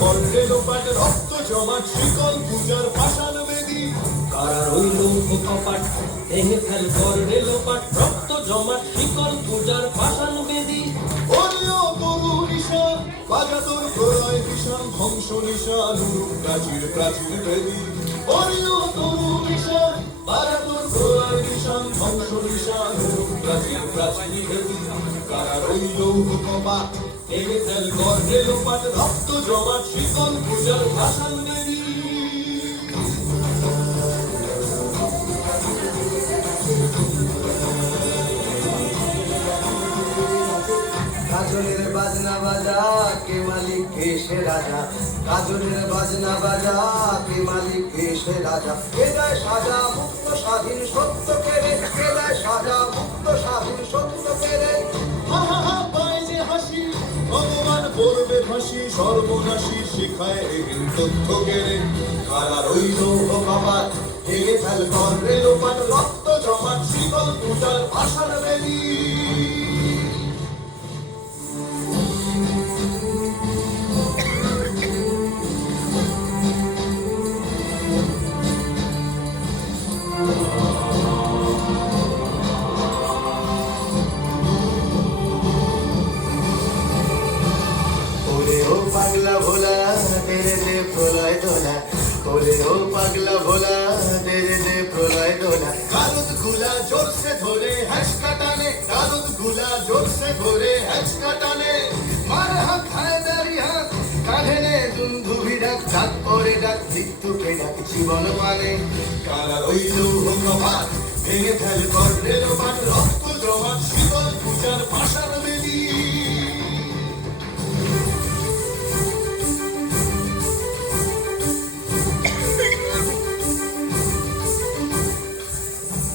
কর্ণে লোপাট রক্ত জমাট শিকল পূজার পাষাণ বেদী কারা রইল কপাট ভেঙে ফেল কর্ণে লোপাট রক্ত জমাট শিকল পূজার পাষাণ বেদী ওরিও তরু নিশান বাজা তোর প্রলয় বিশান ধ্বংস নিশান উড়ুক প্রাচীর প্রাচীর বেদী ওরিও তরু নিশান বাজা তোর প্রলয় বিশান ধ্বংস নিশান উড়ুক প্রাচীর প্রাচীর বেদী কারা রইল কপাট ভেঙে ফেল কর্ণে লোপাট রক্ত জমাট শিকল পূজার পাষাণ বেদী কাজলের বাজনা বাজা কে মালিক কে সে রাজা কাজলের বাজনা বাজা কে মালিক কে সে রাজা কে দেয় সাজা মুক্ত স্বাধীন সত্য কেড়ে কে দেয় সাজা মুক্ত স্বাধীন সত্য কেড়ে হা হা হা পায় যে হাসি ভগবান পড়বে ফাঁসি সর্বনাশী শিখায় এহেন তথ্য কেড়ে কারা রইল কপাট ভেঙে ফেল কর্ণে লোপাট রক্ত জমাট শিকল পূজার পাষাণ বেদী পাগলা ভোলা তেরে দে প্রলয় দোলা ওরে ও পাগলা ভোলা তেরে দে প্রলয় দোলা কারুদ গুলা জোর সে ধরে হ্যাশ কাটানে কারুদ গুলা জোর সে ধরে হ্যাশ কাটানে মার হাত খায় দাড়ি হাত কাঁধে নে দুন্ধুভি ডাক ডাক পরে ডাক মৃত্যুকে ডাক জীবন মানে কারা রইল কপাট ভেঙে ফেল কর্ণে লোপাট রক্ত জমাট শিকল পূজার পাষাণ বেদী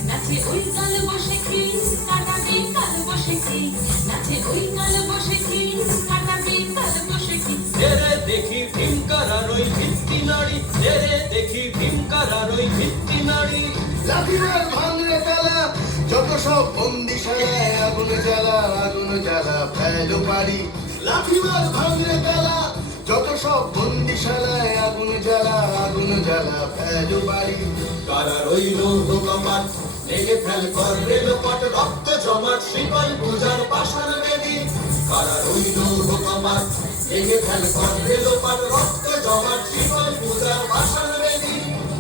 নাচে ওই কাল বসে কি কাটাবে কাল বসে কি নাচে ওই কাল বসে কি কাটাবে কাল বসে কি রে দেখি ভীমকারার ওই ভিত্তি নাড়ি রে দেখি ভীমকারার ওই ভিত্তি নাড়ি লাঠিমার ভাঙরে তালা যত সব বন্দিশালায় আগুন জ্বালা ফেলো পারি লাঠিমার ভাঙরে তালা যত সব বন্দিশালায় আগুন জ্বালা ফেলো পারি কারা রইল কপাট ভেঙে ফেল কর্ণে লোপাট রক্ত জমাট শিকল পূজার পাষাণ বেদী কারা রইল কপাট ভেঙে ফেল কর্ণে লোপাট রক্ত জমাট শিকল পূজার পাষাণ বেদী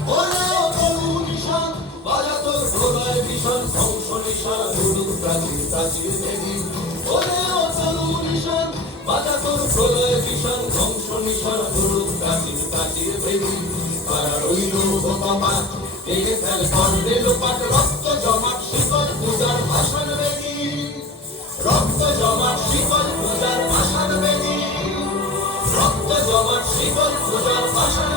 ওরে ও তরু নিশান বাজা তোর প্রলয় বিশান ধ্বংস নিশান উড়ুক প্রাচীর প্রাচীর বেদী ওরে ও তরু নিশান বাজা তোর প্রলয় বিশান ধ্বংস নিশান উড়ুক প্রাচীর প্রাচীর বেদী কারা রইল কপাট ভেঙে ফেল কর্ণে লোপাট রক্ত জমাট শিকল পূজার পাষাণ বেদী রক্ত জমাট শিকল পূজার পাষাণ বেদী রক্ত জমাট শিকল পূজার পাষাণ